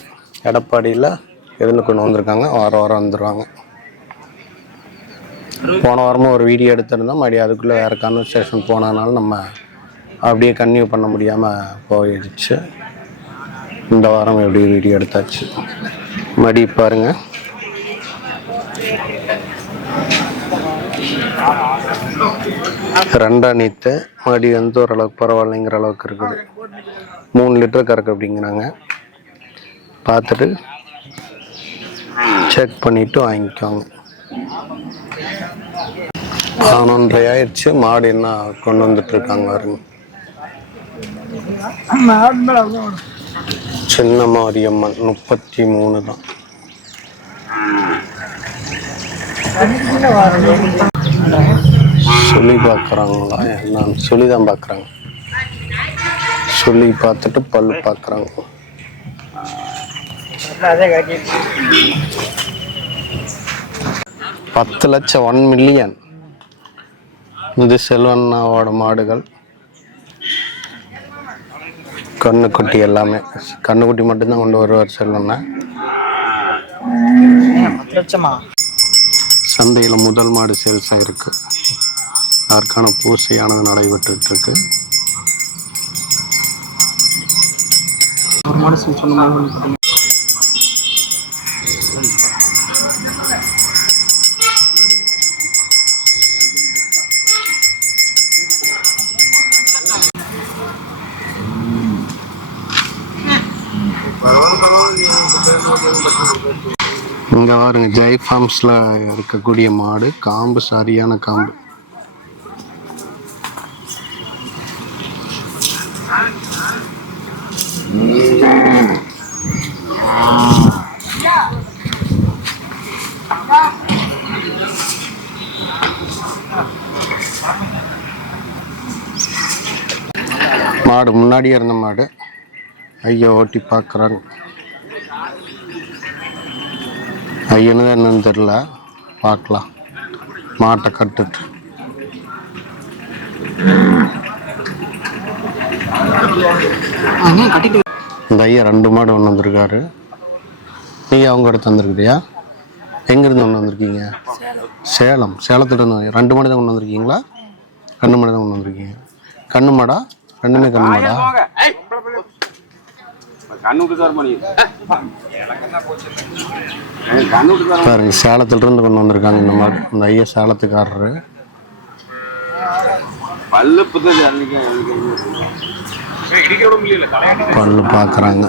எடப்பாடியில் எதில் கொண்டு வந்திருக்காங்க. வாரம் வந்துடுவாங்க. போன வாரமும் ஒரு வீடியோ எடுத்திருந்தோம். மறுபடியும் அதுக்குள்ளே வேறு கான்வர்சேஷன் போனதுனால நம்ம அப்படியே கன்டினியூ பண்ண முடியாமல் போயிடுச்சு. இந்த வாரம் எப்படி வீடியோ எடுத்தாச்சு. மடி பாருங்க. ரெண்டாணித்து மடி வந்து ஓரளவுக்கு பரவாயில்லைங்கிற அளவுக்கு இருக்குது. 3 லிட்டர் கறக்கு அப்படிங்கிறாங்க. பார்த்துட்டு செக் பண்ணிட்டு வாங்கிக்கோங்க. 11:30 ஆயிடுச்சு. மாடு என்ன கொண்டு வந்துட்டு இருக்காங்க பாருங்க. சின்ன மாரியம்மன் 33 தான். சொல்லி பார்க்குறாங்களா என்னன்னு சொல்லி தான் பார்க்குறாங்க. சொல்லி பார்த்துட்டு பல்லு பார்க்குறாங்க. $10 லட்சம் 1 மில்லியன். இது செல்வண்ணாவோட மாடுகள். கண்ணுக்குட்டி எல்லாமே. கண்ணுக்குட்டி மட்டும்தான் கொண்டு வருவார் செல்வண்ணா. சந்தையில் முதல் மாடு சேல்ஸ் ஆகிருக்கு. அதற்கான பூசையானது நடைபெற்று இருக்கு. இங்க பாருங்க, ஜெய் ஃபார்ம்ஸ்ல இருக்கக்கூடிய மாடு. காம்பு சரியான காம்பு. மாடு முன்னாடியே இருந்த மாடு. ஐயா ஓட்டி பார்க்குறாங்க. ஐயனு தான் என்னன்னு தெரில, பார்க்கலாம். மாட்டை கட்டுட்டு இந்த ஐயா 2 மாடு கொண்டு வந்திருக்காரு. நீங்கள் அவங்க இடத்து வந்திருக்குறியா? எங்கேருந்து கொண்டு வந்திருக்கீங்க? சேலம். சேலத்துலேருந்து 2 மாடு தான் கொண்டு வந்திருக்கீங்களா? 2 மாடு தான் கொண்டு வந்திருக்கீங்க. கண்ணு மாடா? ரெண்டுமே கண்ணு மாடா? பாருங்க, சேலத்துலேருந்து கொண்டு வந்திருக்காங்க இந்த மாடு. இந்த ஐயா சேலத்துக்காரரு. பல்லு பார்க்குறாங்க.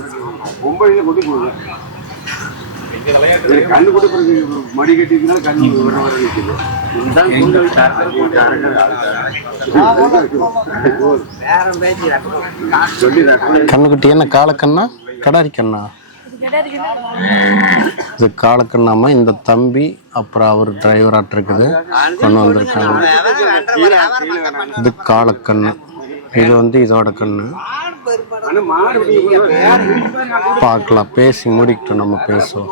கண்ணுக்குட்டி என்ன காலக்கண்ணா கடாரி கண்ணா? இது காலக்கண்ணாமா. இந்த தம்பி அப்புறம் அவர் டிரைவராட்டு இருக்குது கொண்டு வந்திருக்காங்க. இது காலக்கண்ணு. இது வந்து இதோட கண்ணு. பார்க்கலாம், பேசி முடிக்கட்டும், நம்ம பேசுவோம்.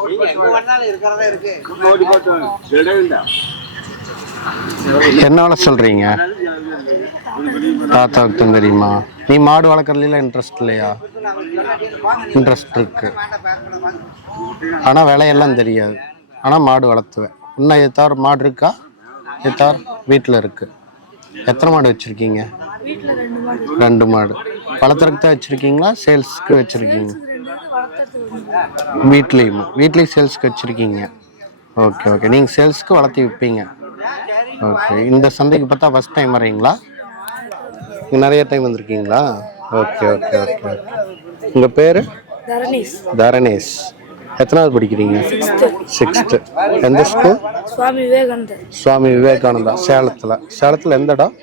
என்ன வேலை சொல்றீங்க? தாத்தாவுக்கு தான் தெரியுமா? நீ மாடு வளர்க்குறதுல இன்ட்ரெஸ்ட் இல்லையா? இன்ட்ரெஸ்ட் இருக்கு, ஆனா விலையெல்லாம் தெரியாது. ஆனா மாடு வளர்த்துவேன். இன்னும் இது தவிர மாடு இருக்கா? இது தவிர வீட்டில் இருக்கு. எத்தனை மாடு வச்சிருக்கீங்க? 2 மாடு. வளர்த்துறதுக்கு தான் வச்சிருக்கீங்களா, சேல்ஸ்க்கு வச்சிருக்கீங்க? வீட்லேயும் சேல்ஸ்க்கு வச்சிருக்கீங்க. Okay okay. நீங்கள் சேல்ஸ்க்கு வளர்த்தி விற்பீங்க. ஓகே. இந்த சந்தைக்கு பார்த்தா ஃபர்ஸ்ட் டைம் வரீங்களா? நீங்கள் நிறைய டைம் வந்திருக்கீங்களா? Okay okay okay. உங்கள் பேர்? தரணேஷ். எத்தனாவது படிக்கிறீங்க? 6th. எந்த ஸ்கூல்? சுவாமி விவேகானந்தா. சேலத்தில் எந்த இடம்?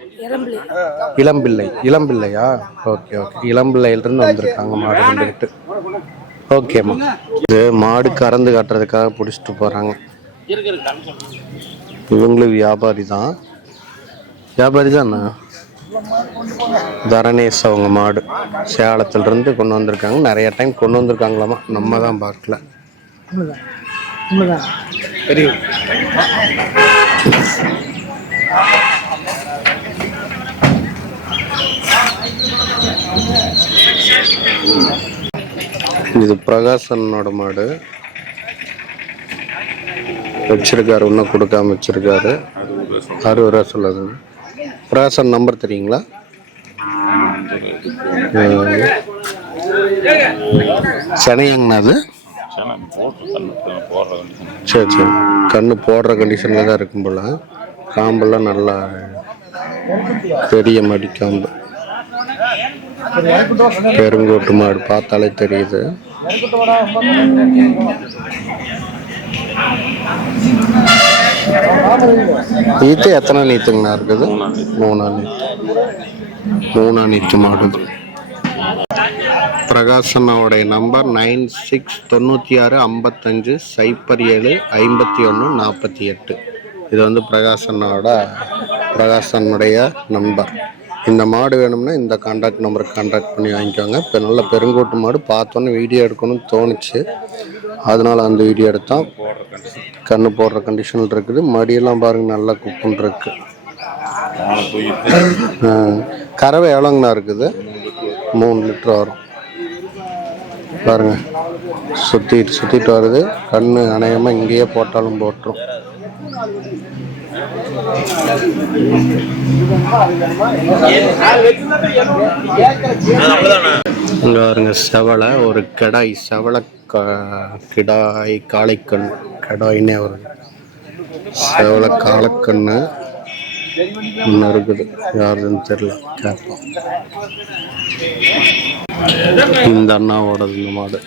இளம்பிள்ளையா? Okay okay. இளம்பிள்ளையிலிருந்து வந்திருக்காங்க மாடு வந்துக்கிட்டு. ஓகேம்மா. இது மாடு கறந்து காட்டுறதுக்காக பிடிச்சிட்டு போகிறாங்க. இவங்களும் வியாபாரி தானே? தரணேஷ் அவங்க மாடு சேலத்திலிருந்து கொண்டு வந்திருக்காங்க. நிறைய டைம் கொண்டு வந்திருக்காங்களாமா, நம்ம தான் பார்க்கல. இது பிரகாசனோட மாடு வச்சிருக்காரு, இன்னும் கொடுக்காம வச்சிருக்காரு. 60 ரூபா சொல்லுதுங்க. பிரகாசன் நம்பர் தெரியுங்களா? சனையங்கண்ணா அது? சரி சரி. கண்ணு போடுற கண்டிஷனில் தான் இருக்கும் போல. காம்பெல்லாம் நல்லா பெரிய மடி காம்பு. பெருங்கோட்டு மாடு பார்த்தாலே தெரியுது. ஈத்து எத்தனை நீத்துங்கண்ணா இருக்குது? 3 நீத்து மாடு. பிரகாசனோடைய நம்பர் 965655075148. இது வந்து பிரகாசனுடைய நம்பர். இந்த மாடு வேணும்னா இந்த கான்டாக்ட் நம்பருக்கு கான்டாக்ட் பண்ணி வாங்கிக்கோங்க. இப்போ நல்ல பெருங்கோட்டு மாடு பார்த்தோன்னே வீடியோ எடுக்கணும்னு தோணுச்சு, அதனால அந்த வீடியோ எடுத்தோம். கண்ணு போடுற கண்டிஷனில் இருக்குது. மடியெல்லாம் பாருங்க, நல்லா குப்புன்னு இருக்கு. கறவை எவ்வளோங்கண்ணா இருக்குது? 3 லிட்டர் வரும் பாருங்க. சுத்திட்டு வருது. கண்ணு அநேகமா இங்கேயே போட்டாலும் போட்டுரும். இங்க பாருங்க, செவலை ஒரு கிடாய். கிடாய் காளைக்கண். கிடாயின்னே வருது. செவலை காளைக்கண்ணு ஒன்று இருக்குது. யாருன்னு தெரியல, கேட்போம். இந்த அண்ணாவோடது இந்த மாடு.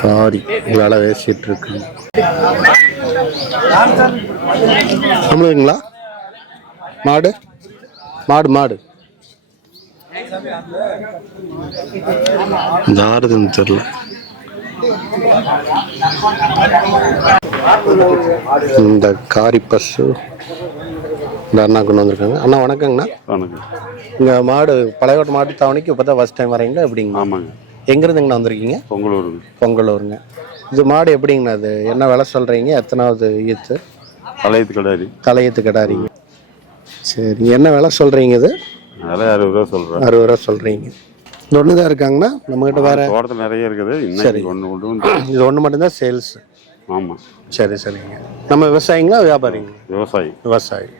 காரி வேலை பேசிட்டு இருக்கு. நம்மளுங்களா மாடு? மாடு யாருதுன்னு தெரியல. இந்த காரி பசு இந்த அண்ணா கொண்டு வந்திருக்காங்க. அண்ணா வணக்கங்கண்ணா. வணக்கம். இங்கே மாடு பழையோட்ட மாட்டு தாவணிக்கு இப்போ தான் ஃபஸ்ட் டைம் வரீங்களா எப்படிங்க? ஆமாங்க. எங்கேருந்துங்கண்ணா வந்திருக்கீங்க? பொங்கலூருங்க. பொங்கலூருங்க. இது மாடு எப்படிங்கண்ணா? அது என்ன விலை சொல்கிறீங்க? எத்தனாவது ஈத்து? தலையத்து கடாரி. தலையத்து கடாரிங்க. சரி, என்ன விலை சொல்கிறீங்க? இது விலை 60 ரூபா சொல்கிறேன். 60 ரூபா சொல்கிறீங்க. இது ஒன்று தான் இருக்காங்கண்ணா? நம்மகிட்ட வேறு தோட்டத்தில் நிறைய இருக்குது. இன்னைக்கு ஒன்று கொண்டு வந்து. இது ஒன்று மட்டும்தான் சேல்ஸ்? ஆமாம். சரி சரிங்க. நம்ம விவசாயிங்களா வியாபாரிங்களா? விவசாயி. விவசாயி.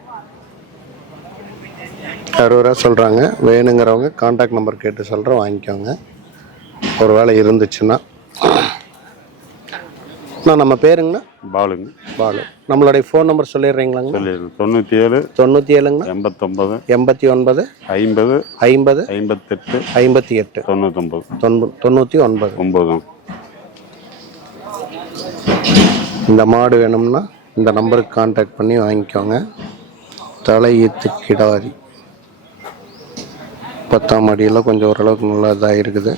60 ரூபா சொல்கிறாங்க. வேணுங்கிறவங்க கான்டாக்ட் நம்பர் கேட்டு சொல்கிறேன், வாங்கிக்கோங்க. ஒரு வேளை இருந்துச்சுன்னா. நம்ம பேருங்கண்ணா? பாலுங்க. பாலு. நம்மளுடைய ஃபோன் நம்பர் சொல்லிடுறீங்களாங்க? சொல்லிடுறேன். 97 97ங்கண்ணா 89 89 50 50 58 58 99 9. இந்த மாடு வேணும்னா இந்த நம்பருக்கு கான்டாக்ட் பண்ணி வாங்கிக்கோங்க. தலையீத்து கிடாரி 10ஆம் அடியில் கொஞ்சம் ஓரளவுக்கு நல்லா இதாக இருக்குது.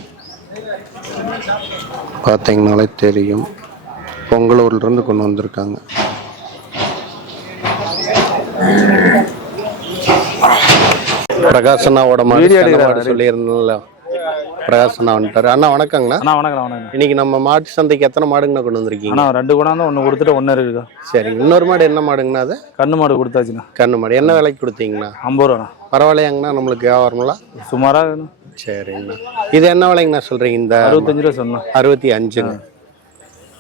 பார்த்தீங்கனாலே தெரியும். பொங்கலூர்லேருந்து கொண்டு வந்திருக்காங்க. பிரகாசனாவோட மாடு சொல்லியிருந்தோம்ல, பிரகாசனா வந்துட்டாரு. அண்ணா வணக்கங்கண்ணா. அண்ணா வணக்கம். வணக்கம். இன்னைக்கு நம்ம மாட்டு சந்தைக்கு எத்தனை மாடுங்கண்ணா கொண்டு வந்திருக்கீங்க? அண்ணா 2 கொண்டாந்து 1 கொடுத்துட்டு 1 இருக்குதா? சரி, இன்னொரு மாடு என்ன மாடுங்கண்ணா? அது கண்ணு மாடு கொடுத்தாச்சுண்ணா. கண்ணு மாடு. என்ன விலைக்கு கொடுத்தீங்கண்ணா? 50 ரூபாண்ணா. பரவாயில்லையாங்கண்ணா, நம்மளுக்கு வியாபாரம்லாம் சுமாராக வேணும். சரிங்கண்ணா. இது என்ன விலைங்கண்ணா சொல்கிறீங்க? இந்த 65 ரூபா சொன்னேன். 65ங்க.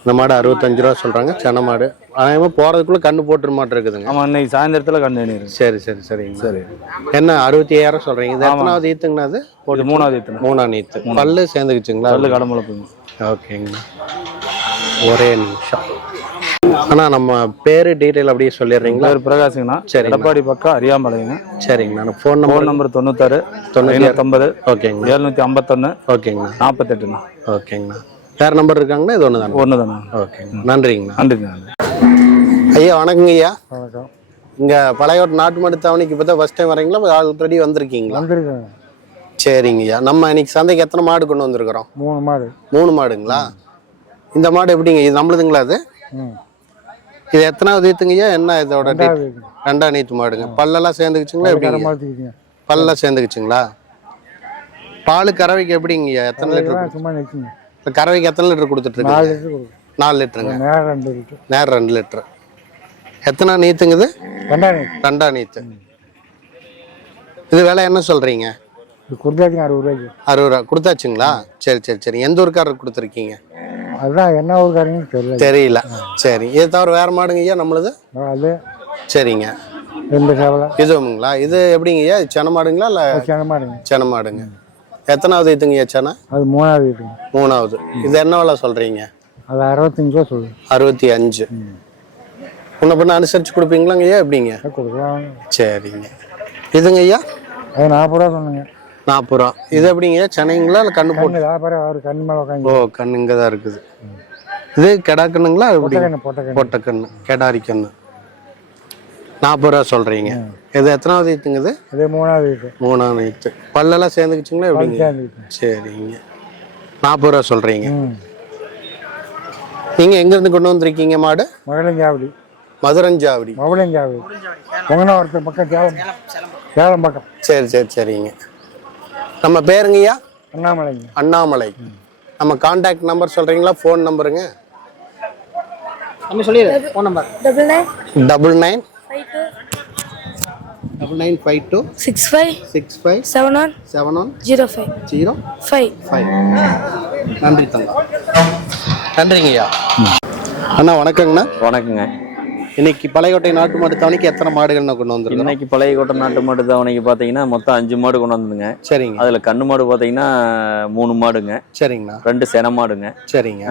இந்த மாடு 65 ரூபா சொல்கிறாங்க. சென மாடு. அதே போகிறதுக்குள்ளே கண்ணு போட்டுற மாட்டு இருக்குதுங்க. ஆமாம், இன்னைக்கு சாயந்தரத்தில் கண்ணு வேணும். சரி சரி சரிங்க. சரி, என்ன 65,000 சொல்கிறீங்க? இது எத்தனாவது ஈத்துங்கண்ணா? அது 3ஆவது ஈத்து. 3ஆம் ஈத்து. பல்லு சேர்ந்துக்குச்சுங்களா? பல்லு கடமுளப்புங்க. ஓகேங்கண்ணா. ஒரே நிமிஷம் அண்ணா, நம்ம பேரு டீட்டெயில் அப்படியே சொல்லிடுறீங்களா? பேர் பிரகாஷுங்கண்ணா. சரி, எடப்பாடி பக்கம் அரியாமலைங்க. சரிங்கண்ணா. Phone number 96 550. ஓகேங்க. 751. ஓகேங்கண்ணா. 48ண்ணா. ஓகேங்கண்ணா. வேறு நம்பர் இருக்காங்கண்ணா? இது ஒன்று தானே? ஓகேங்க. நன்றிங்கண்ணா. நன்றிங்க. ஐயா வணக்கங்க. ஐயா வணக்கம். இங்கே பழையோட்ட நாட்டு மாடு தாவணிக்கு இப்போ தான் ஃபஸ்ட் டைம் வரீங்களா? ஆல்ரெடி வந்திருக்கீங்களா? வந்திருக்கேங்க. சரிங்க ஐயா. நம்ம இன்னைக்கு சந்தைக்கு எத்தனை மாடு கொண்டு வந்திருக்கிறோம்? 3 மாடு. 3 மாடுங்களா? இந்த மாடு எப்படிங்க? இது நம்மளுதுங்களா? அது இது எத்தனாவது ஈத்துங்கய்யா? என்ன இதோட? 2ஆம் ஈத்து மாடுங்க. பல்லெல்லாம் சேர்ந்துக்குச்சுங்களா? எப்படி பல்லெல்லாம் சேர்ந்துக்குச்சுங்களா? பால் கறவைக்கு எப்படிங்கய்யா? எத்தனை லிட்டர்? சும்மா நிற்குங்க. கறவைக்கு எத்தனை லிட்டர் கொடுத்துட்டு இருக்கு? 4 லிட்டர். 4 லிட்டருங்க. நேரம் 2 லிட்டர். நேரம் 2 லிட்டர். எத்தனை நீத்துங்குது? 2ஆம் நீத்து. இது விலை என்ன சொல்றீங்க? இது கொடுத்தாச்சுங்க 60 ரூபாய்க்கு. 60 ரூபா கொடுத்தாச்சுங்களா? சரி சரி சரி. எந்த ஊருக்காரருக்கு கொடுத்துருக்கீங்க? அதுதான் என்ன ஊருக்காரங்கன்னு தெரியல. தெரியல. சரி, இதை தவிர வேற மாடுங்கய்யா நம்மளுது? அது சரிங்க. 2 சேவலை. இதுவுங்களா? இது எப்படிங்கய்யா? சென மாடுங்களா இல்லை? சென மாடுங்க. சென மாடுங்க. எத்தனாவது ஈத்துங்கய்யா சென? அது 3ஆவது ஈத்துங்க. 3ஆவது. இது என்ன விலை சொல்றீங்க? அது 65 ரூபா சொல்லுங்க. 65. முன்ன பின்ன அனுசரிச்சு கொடுப்பீங்களாங்க ஐயா? எப்படிங்க? கொடுக்கலாம். சரிங்க. இதுங்க ஐயா? அது 40 ரூபா சொன்னீங்க. 40 ரூபா. இது எப்படிங்க? சென்னைங்களா இல்லை கண்ணு போட்டு? வியாபாரம் அவர் கண்ணு மேலே உட்காந்து. ஓ, கண்ணு இங்கே தான் இருக்குது. இது கெடா கண்ணுங்களா? எப்படி? பொட்டை பொட்டை கண்ணு, கெடாரி கண்ணு. 40 ரூபா சொல்றீங்க. இது எத்தனாவது ஈத்துங்குது? அது 3ஆவது ஈத்து. 3ஆம் ஈத்து. பல்லெல்லாம் சேர்ந்துக்குச்சுங்களா? எப்படிங்க? சரிங்க. 40 ரூபா சொல்றீங்க. நீங்க எங்க இருந்து கொண்டு வந்திருக்கீங்க மாடு? மகளஞ்சாவடி. மதுரஞ்சாவடி. மகளஞ்சாவடி. பொங்கனாவரத்து பக்கம் சேலம் பக்கம். சரி சரி சரிங்க. நம்ம பேருங்கய்யா? அண்ணாமலைங்க. அண்ணாமலை. நம்ம கான்டாக்ட் நம்பர் சொல்றீங்களா? ஃபோன் நம்பருங்க? நம்ம சொல்லிடு. Phone number 99 9952 65 65 71 71 05 05. நன்றி தங்கா. நன்றிங்கய்யா. அண்ணா வணக்கங்கண்ணா. வணக்கங்க. இன்னைக்கு பழையோட்டை நாட்டு மாடு தாவணிக்கு எத்தனை மாடுகள் கொண்டு வந்துருக்கோம்? இன்னைக்கு பழையகோட்டை நாட்டு மாடு தாவணிக்கு பார்த்தீங்கன்னா மொத்தம் 5 மாடு கொண்டு வந்துங்க. சரிங்க. அதில் கண்ணு மாடு பார்த்தீங்கன்னா 3 மாடுங்க. சரிங்கண்ணா. 2 சென மாடுங்க. சரிங்க.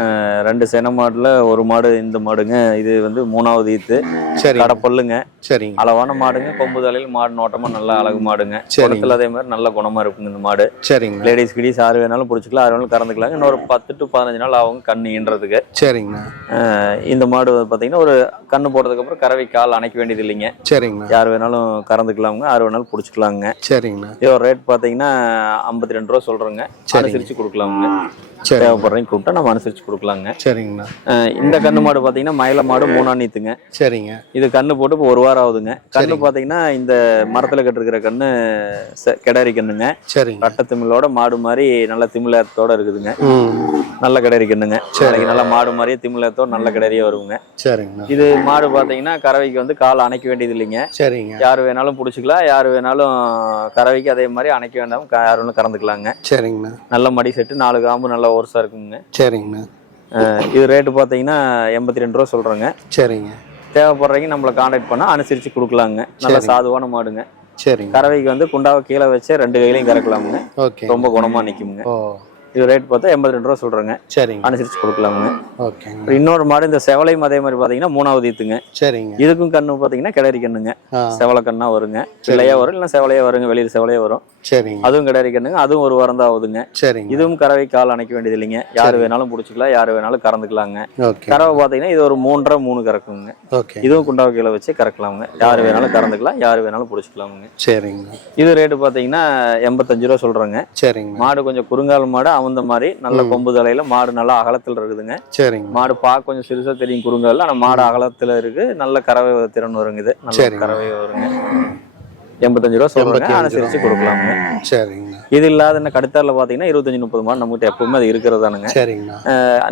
2 சென மாடுல 1 மாடு இந்த மாடுங்க. இது வந்து 3ஆவது ஈத்து. சரி. கடப்பல்லுங்க. சரிங்க. அளவான மாடுங்க. கொம்பு தலையில் மாடு நோட்டமா நல்லா அழகு மாடுங்க. குணத்துல அதே மாதிரி நல்ல குணமா இருக்குங்க இந்த மாடு. சரிங்க. லேடிஸ் கிடிஸ் 6 வேணாலும் பிடிச்சிக்கலாம், 6 வேணாலும் கறந்துக்கலாங்க. இன்னொரு 10 to 15 நாள் ஆகும் கண்ணு ஈன்றதுக்கு. சரிங்கண்ணா. இந்த மாடு பார்த்தீங்கன்னா ஒரு கண்ணு போடுறதுக்கு போட்டதுக்கப்புறம் கறவை கால் அணைக்க வேண்டியது இல்லைங்க. சரிங்கண்ணா. யார் வேணாலும் கறந்துக்கலாமுங்க, யார் வேணாலும் பிடிச்சிக்கலாங்க. சரிங்கண்ணா. இதோட ரேட் பார்த்தீங்கன்னா 52 ரூபா சொல்கிறோங்க. அனுசரித்து கொடுக்கலாமுங்க. சரி. தேவைப்படுறீங்க கூப்பிட்டா நம்ம அனுசரித்து கொடுக்கலாங்க. சரிங்கண்ணா. இந்த கண்ணு மாடு பார்த்தீங்கன்னா மயில மாடு 3 நீத்துங்க. சரிங்க. இது கண்ணு போட்டு இப்போ 1 வாரம் ஆகுதுங்க. கண்ணு பார்த்தீங்கன்னா இந்த மரத்தில் கட்டிருக்கிற கண்ணு கிடாரி கண்ணுங்க. சரிங்க. ரட்ட திமிழோட மாடு மாதிரி நல்ல திமிழத்தோட இருக்குதுங்க. நல்ல கிடாரி கண்ணுங்க. நல்ல மாடு மாதிரியே திமிழத்தோட நல்ல கிடாரியே வருங்க. சரிங்கண்ணா. இது மாடு பார்த்தீங்கன்னா கறவைக்கு வந்து கால் அணைக்க வேண்டியது இல்லைங்க. சரிங்க. யார் வேணாலும் பிடிச்சிக்கலாம், யார் வேணாலும் கறவைக்கு அதே மாதிரி அணைக்க வேண்டாம், யார் வேணாலும் கறந்துக்கலாங்க. சரிங்கண்ணா. நல்ல மடி செட்டு 4 காம்பு நல்ல ஓர்ஸா இருக்குங்க. சரிங்கண்ணா. இது ரேட்டு பார்த்தீங்கன்னா 82 ரூபா சொல்கிறேங்க. சரிங்க. தேவைப்படுறீங்க நம்மளை கான்டாக்ட் பண்ணால் அனுசரித்து கொடுக்கலாங்க. நல்ல சாதுவான மாடுங்க. சரிங்க. கறவைக்கு வந்து குண்டாவை கீழே வச்சு 2 கையிலையும் கறக்கலாமுங்க. ஓகே. ரொம்ப குணமாக நிற்குங்க. ஓ. இது ரேட் பார்த்தா 82 ரூபா சொல்கிறேங்க. சரிங்க. அனுசரித்து கொடுக்கலாமுங்க. ஓகேங்க. இன்னொரு மாடு இந்த செவலையும் அதே மாதிரி பார்த்தீங்கன்னா 3வது ஈத்துங்க. சரிங்க. இதுக்கும் கண்ணு பார்த்தீங்கன்னா கிடாரி கண்ணுங்க. செவலை கண்ணா வருங்க. பிள்ளையா வரும், இல்லை செவலையா வருங்க. வெளியில் செவலையா வரும். சரிங்க. அதுவும் கிடாரி கண்ணுங்க. அதுவும் 1 வாரம் தான் ஆகுதுங்க. சரிங்க. இதுவும் கறவை கால் அணைக்க வேண்டியது இல்லைங்க. யார் வேணாலும் பிடிச்சிக்கலாம், யார் வேணாலும் கறந்துக்கலாங்க. ஓகே. கறவை பார்த்தீங்கன்னா இது ஒரு 3.5 3 கறக்குங்க. ஓகே. இதுவும் குண்டாவை கீழே வச்சு கறக்கலாமுங்க. யார் வேணாலும் கறந்துக்கலாம், யார் வேணாலும் பிடிச்சிக்கலாமுங்க. சரிங்க. இது ரேட்டு பார்த்தீங்கன்னா 85 ரூபா சொல்கிறேங்க. சரிங்க. மாடு கொஞ்சம் குறுங்கால் மாடு, அவந்த மாதிரி நல்ல கொம்பு தலையில மாடு நல்லா அகலத்தில் இருக்குதுங்க. சரிங்க. மாடு பார்க்க கொஞ்சம் சிறுசா தெரியும் குறுங்கால், ஆனால் மாடு அகலத்தில் இருக்கு. நல்ல கறவை திறன் வருங்க. இது நல்ல கறவை வருங்க. 85 ரூபா சொல்றாங்க. அனுசரிச்சு கொடுக்கலாமுங்க. சரிங்க. இது இல்லாத என்ன கடுத்தாரில் பார்த்தீங்கன்னா 25 30 மாடு நம்மகிட்ட எப்பவுமே அது இருக்கிறதானுங்க. சரிங்கண்ணா.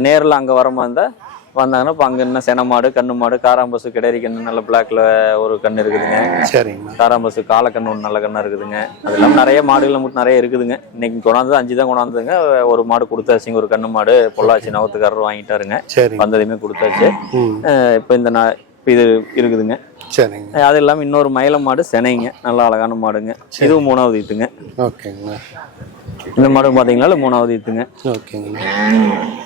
நேரில் அங்கே வர மாதிரி இருந்தால் வந்தாங்கன்னா இப்போ அங்கே என்ன சென மாடு, கண்ணு மாடு, காராம்பசு, கிடாரி கண்ணு நல்ல பிளாக்ல ஒரு கண்ணு இருக்குதுங்க. சரிங்கண்ணா. காராம்பசு காலக்கண்ணு ஒன்று நல்ல கண்ணா இருக்குதுங்க. அது இல்லாமல் நிறைய மாடுகள் மட்டும் நிறைய இருக்குதுங்க. இன்னைக்கு கொண்டாந்து 5 தான் கொண்டாந்துங்க. ஒரு மாடு கொடுத்தாச்சுங்க, ஒரு கண்ணு மாடு பொள்ளாச்சி நவத்துக்காரர் வாங்கிட்டாருங்க. வந்ததையுமே கொடுத்தாச்சு. இப்போ இது இருக்குதுங்க. சரிங்க. அது இல்லாமல் இன்னொரு மயில மாடு செனைங்க, நல்ல அழகான மாடுங்க. இதுவும் 3வது ஈத்துங்க. ஓகேங்கண்ணா. இந்த மாடு பார்த்தீங்களா 3வது ஈத்துங்க. ஓகேங்கண்ணா.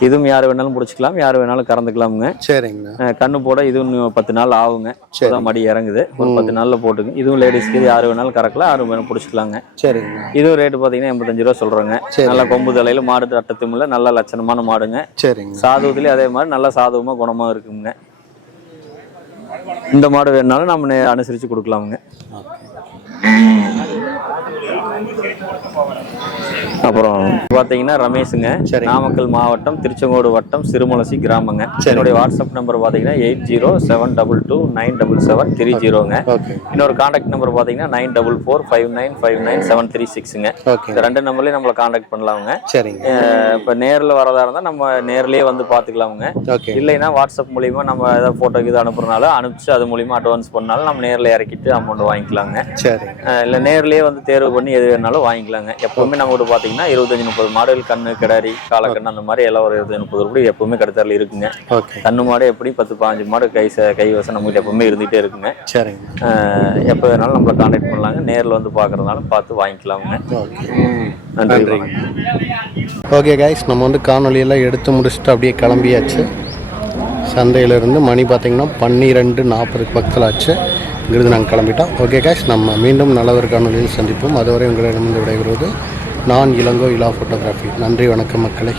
இதுவும் யார் வேணாலும் பிடிச்சிக்கலாம், யார் வேணாலும் கறந்துக்கலாமுங்க. சரிங்கண்ணா. கண்ணு போட இதுவும் 10 நாள் ஆகுங்க. இப்போதான் மடி இறங்குது. ஒரு 10 நாள்ல போட்டுங்க. இதுவும் லேடிஸ்க்கு இது யார் வேணாலும் கறக்கலாம், யாரும் வேணும் பிடிச்சிக்கலாங்க. சரிங்க. இதுவும் ரேட்டு பார்த்தீங்கன்னா 85 ரூபா சொல்றேங்க. நல்ல கொம்பு தலையில மாடு அட்டத்துமில்ல நல்ல லட்சணமான மாடுங்க. சரிங்க. சாதுவத்திலே அதே மாதிரி நல்ல சாதுவமா குணமா இருக்குங்க. இந்த மாடு வேணாலும் நம்ம அனுசரித்து கொடுக்கலாமுங்க. அப்புறம் பார்த்தீங்கன்னா ரமேஷுங்க, நாமக்கல் மாவட்டம் திருச்செங்கோடு வட்டம் சிறுமலசி கிராமங்க. என்னுடைய வாட்ஸ்அப் நம்பர் பார்த்தீங்கன்னா 8072229730ங்க. இன்னொரு கான்டாக்ட் நம்பர் பார்த்தீங்கன்னா 9445959736ங்க. இந்த 2 நம்பர்லேயும் நம்மளை கான்டாக்ட் பண்ணலாமுங்க. சரிங்க. இப்போ நேரில் வரதா இருந்தால் நம்ம நேர்லேயே வந்து பார்த்துக்கலாமுங்க. இல்லைன்னா வாட்ஸ்அப் மூலியமா நம்ம ஏதாவது ஃபோட்டோ இது அனுப்புறதுனால அனுப்பிச்சு அது மூலியமா அட்வான்ஸ் பண்ணாலும் நம்ம நேரில் இறக்கிட்டு அமௌண்ட் வாங்கிக்கலாங்க. சரி. இல்லை நேர்லேயே வந்து தேர்வு பண்ணி எது வேணாலும் வாங்கிக்கலாங்க. எப்பவுமே நம்ம கூட பார்த்தீங்கன்னா 25 30 மாடுகள் கண்ணு, கிடாரி, காலக்கண்ணு அந்த மாதிரி எல்லாம் ஒரு 25 30 ரூபாய் எப்பவுமே கடுத்தாரில் இருக்குங்க. கண்ணு மாடு எப்படி 10 15 மாடு கைவசம் நம்மகிட்ட எப்பவுமே இருந்துகிட்டே இருக்குங்க. சரிங்க. எப்போ வேணாலும் நம்மளை கான்டாக்ட் பண்ணலாங்க. நேரில் வந்து பார்க்குறதுனால பார்த்து வாங்கிக்கலாமுங்க. நன்றி. ஓகே கைஸ், நம்ம வந்து காணொலியெல்லாம் எடுத்து முடிச்சுட்டு அப்படியே கிளம்பியாச்சு. சந்தையிலேருந்து மணி பார்த்திங்கன்னா 12:40 பக்கத்தில் ஆச்சு. இங்கிருந்து நாங்கள் கிளம்பிட்டோம். ஓகே கைஸ், நம்ம மீண்டும் நல்ல ஒரு காணொலியில் சந்திப்போம். அதுவரை உங்களிடமிருந்து விடைபெறுவது நான் இளங்கோ இலா ஃபோட்டோகிராஃபி. நன்றி, வணக்கம் மக்களே.